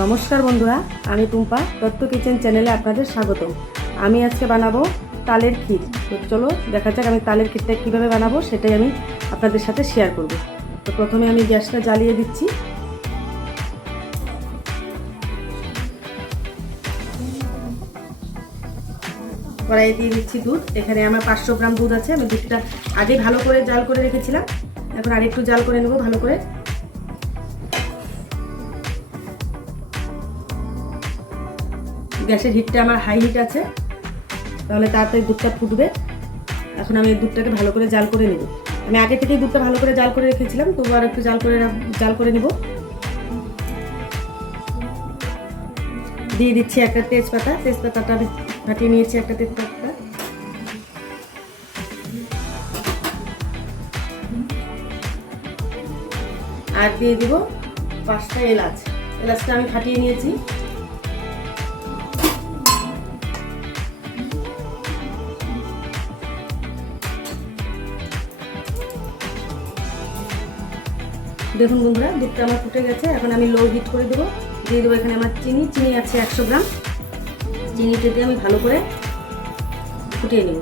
নমস্কার বন্ধুরা, আমি টুম্পা দত্ত কিচেন চ্যানেলে আপনাদের স্বাগতম। আমি আজকে বানাবো তালের ক্ষীর। তো চলো দেখা যাক আমি তালের ক্ষীরটা কীভাবে বানাবো সেটাই আমি আপনাদের সাথে শেয়ার করব। তো প্রথমে আমি গ্যাসটা জ্বালিয়ে দিচ্ছি। কড়াইয়ে দিয়ে দিচ্ছি দুধ। এখানে আমার 500 গ্রাম দুধ আছে। আমি দুধটা আগে ভালো করে জাল করে রেখেছিলাম, এখন আরেকটু জাল করে নেব ভালো করে। গ্যাসের হিটটা আমার হাই হিট আছে, তাহলে তাড়াতাড়ি দুধটা ফুটবে। এখন আমি এই দুধটাকে ভালো করে জাল করে নেব। আমি আগে থেকেই দুধটা ভালো করে জাল করে রেখেছিলাম, তবু আর একটু জাল করে নেব। দিয়ে দিচ্ছি একটা তেজপাতাটা আমি ফাটিয়ে নিয়েছি, একটা তেজপাতা। আর দিয়ে দিব 5টা এলাচটা আমি ফাটিয়ে নিয়েছি। দেখুন বন্ধুরা, দুধটা আমার ফুটে গেছে। এখন আমি লো হিট করে দেবো। দিয়ে দেবো এখানে আমার চিনি আছে 100 গ্রাম। চিনিটা দিয়ে আমি ভালো করে ফুটিয়ে নেব।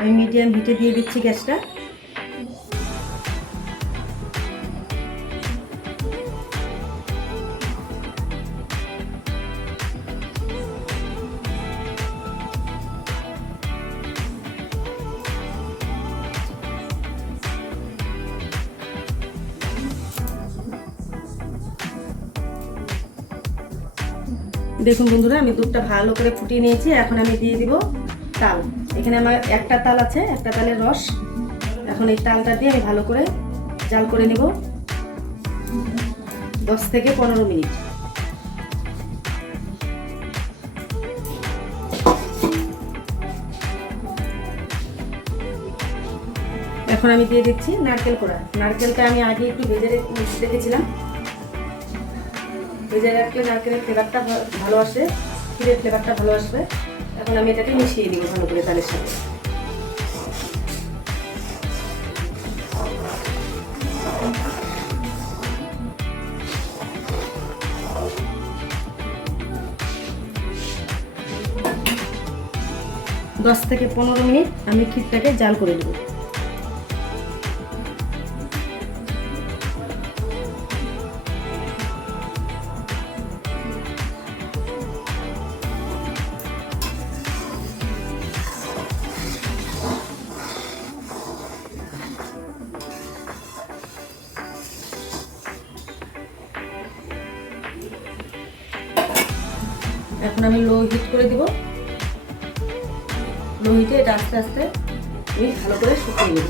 আমি মিডিয়াম হিটে দিয়ে দিচ্ছি গ্যাসটা। দেখুন বন্ধুরা, আমি দুধটা ভালো করে ফুটিয়ে নিয়েছি। এখন আমি দিয়ে দিব তাল। এখানে আমার একটা তাল আছে, একটা তালের রস। এখন এই তালটা দিয়ে আমি ভালো করে জাল করে নেব 10 থেকে 15 মিনিট। এখন আমি দিয়ে দিচ্ছি নারকেল কোড়া। নারকেলটা আমি আগে একটু ভেজে রেখেছিলাম। ভেজে রাখলে নারকেলের ফ্লেভারটা ভালো আসে, ক্ষীরের ফ্লেভারটা ভালো আসবে। এখন আমি এটাকে মিশিয়ে দিব ভালো করে তালের সাথে। দশ থেকে 15 মিনিট আমি ক্ষীরটাকে জাল করে দেব। এখন আমি লো হিট করে দিব। লো হিটে এটা আস্তে আস্তে আমি ভালো করে শুকিয়ে নেব।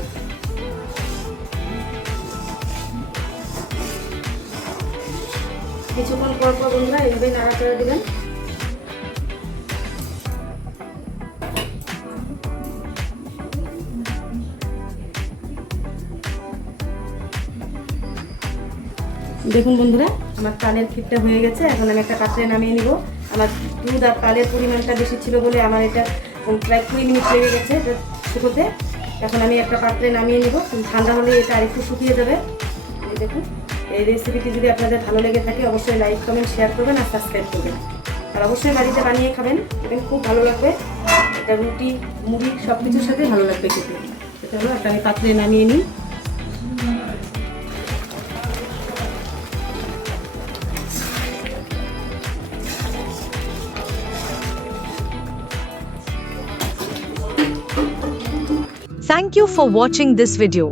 কিছুক্ষণ পর পর বন্ধুরা এইভাবে নাড়াচাড়া দিবেন। দেখুন বন্ধুরা, আমার তালের ক্ষীরটা হয়ে গেছে। এখন আমি একটা পাত্রে নামিয়ে নিব। আমার দুধ আর তালের পরিমাণটা বেশি ছিল বলে আমার এটা প্রায় 20 মিনিট লেগে গেছে এটা শুকোতে। এখন আমি একটা পাত্রে নামিয়ে নিব। ঠান্ডা হলে এটা আরেকটু শুকিয়ে যাবে। এই দেখুন, এই রেসিপিটি যদি আপনাদের ভালো লেগে থাকে অবশ্যই লাইক, কমেন্ট, শেয়ার করবেন আর সাবস্ক্রাইব করবেন। আর অবশ্যই বাড়িতে বানিয়ে খাবেন, দেখবেন খুব ভালো লাগবে। এটা রুটি, মুড়ি সব কিছুর সাথে ভালো লাগবে খেতে। এটা হলো একটা আমি পাত্রে নামিয়ে নিই। Thank you for watching this video.